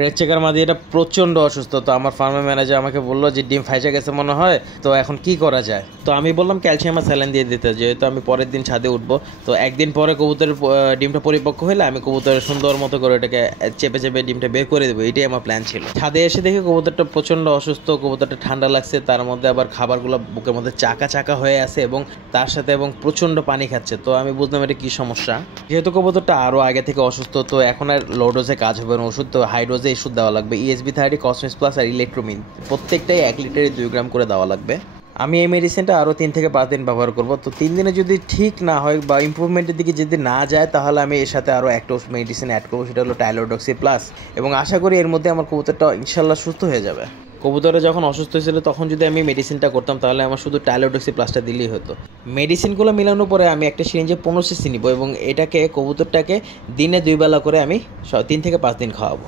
Red checker মাদি এটা প্রচণ্ড অসুস্থ। তো আমার ফার্মের ম্যানেজার আমাকে বললো যে ডিম ফাইসা গেছে মনে হয়, তো এখন কি করা যায়। তো আমি বললাম ক্যালসিয়াম আর স্যালাইন দিয়ে দিতে, যেহেতু আমি পরের দিন ছাদে উঠবো। তো একদিন পরে কবুতরের ডিমটা পরিপক্ক হলে আমি কবুতরের সুন্দর মতো করে এটাকে চেপে চেপে ডিমটা বের করে দেবো, এটাই আমার প্ল্যান ছিল। ছাদে এসে দেখি কবুতরটা প্রচণ্ড অসুস্থ, কবুতরটা ঠান্ডা লাগছে, তার মধ্যে আবার খাবারগুলো বুকের মধ্যে চাকা চাকা হয়ে আছে এবং তার সাথে প্রচণ্ড পানি খাচ্ছে। তো আমি বুঝলাম এটা কী সমস্যা। যেহেতু কবুতরটা আরও আগে থেকে অসুস্থ, তো এখন আর লো ডোজে কাজ হবে না, ওষুধ তো হাই ডোজে ওষুধ দেওয়া লাগবে। ESB30, কসমিস প্লাস আর ইলেকট্রোমিন প্রত্যেকটাই 1 লিটারে 2 গ্রাম করে দেওয়া লাগবে। আমি এই মেডিসিনটা আরও 3 থেকে 5 দিন ব্যবহার করব। তো 3 দিনে যদি ঠিক না হয় বা ইম্প্রুভমেন্টের দিকে যদি না যায়, তাহলে আমি এর সাথে আরও একটা মেডিসিন অ্যাড করবো, সেটা হলো টাইলোডক্সি প্লাস। এবং আশা করি এর মধ্যে আমার কবুতরটা ইনশাল্লাহ সুস্থ হয়ে যাবে। কবুতরে যখন অসুস্থ হয়েছিল তখন যদি আমি মেডিসিনটা করতাম, তাহলে আমার শুধু টাইলোডক্সি প্লাসটা দিলেই হতো। মেডিসিনগুলো মিলানোর পরে আমি একটা সিরিঞ্জে 15 সিসি নিব এবং এটাকে কবুতরটাকে দিনে 2 বেলা করে আমি 3 থেকে 5 দিন খাওয়াবো।